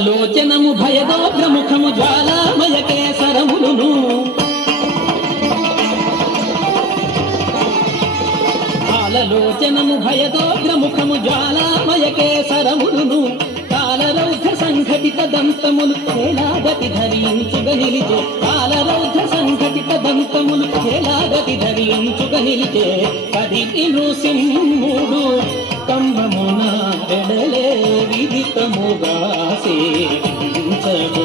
పాలలోచనము భయదోగ్రముఖము జ్వాలామయ కేసరములును పాలలోచనము భయదోగ్రముఖము జ్వాలామయ కేసరములును కాలరౌద్ర సంఘటిత దంతములు హేలాగతి ధరించుగ నిలిచే కాలరౌద్ర సంఘటిత దంతములు హేలాగతి ధరించుగ నిలిచే కదిటి నృసింహుడు కంబమున ఎడలే విదితముగా సేవించగో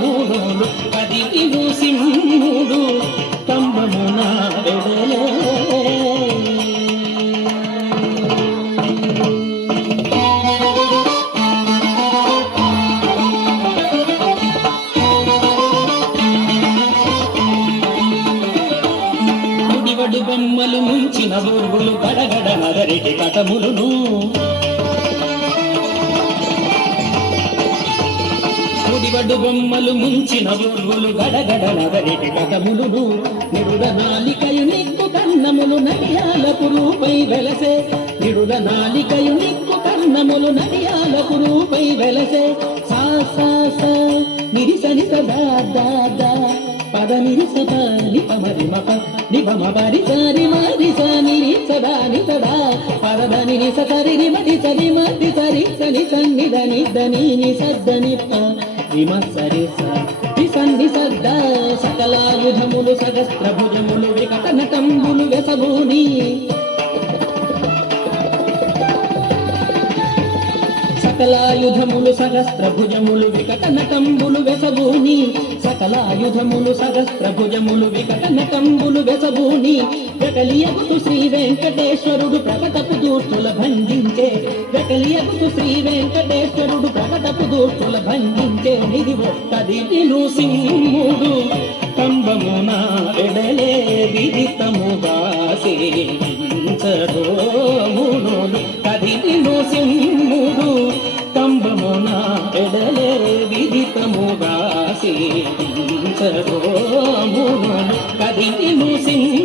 మూడులు కదిటి నృసింహుడు కంబమున ఎడలే బొమ్మలు ముంచిన ఊర్గులు గడగడ నగరికి కటములును గుడివడ్డు బొమ్మలు ముంచిన ఊర్గులు గడగడ నగరికి కటములును నిరుడ నాలికయు నిక్కు కన్నములు నడియాలకు రూపై వెలసే నిరుడ నాలికయు నిక్కు కన్నములు నడియాలకు రూపై వెలసే సా సా సా నిరిసని సదా దా దా పద నిరిసద నిపమరి మప నిపమ పరి సరి మరి సని సదా నిసదా పద నిని సరి మది సరి మది సరి సని సన్ని దని దని ని సద్దని ప నిమ సరి సన్ని సద్ద సకలాయుధములు సహస్రభుజములు వికట నటంబులు వెసభూని సకలాయుధములు సహస్రభుజములు వికట నటంబులు వెసభూని సకలాయుధములు సహస్రభుజములు వికట నటంబులు వెసభూని వెకలియగుతు శ్రీ వెంకటేశ్వరుడు ప్రకటపు దూష్టుల భంజించే వెకలియగుతు శ్రీ వెంకటేశ్వరుడు ప్రకటపు దూష్టుల భంజించే నిధి ఒక్కదిటి నృసింహుడు కంబమున ఎడలే విదితముగా సేవించరో మూడులు కదిటి నృసింహుడు కంబమున ఎడలే విదితముగా సేవించరో మూడులు కదిటి నృసింహుడు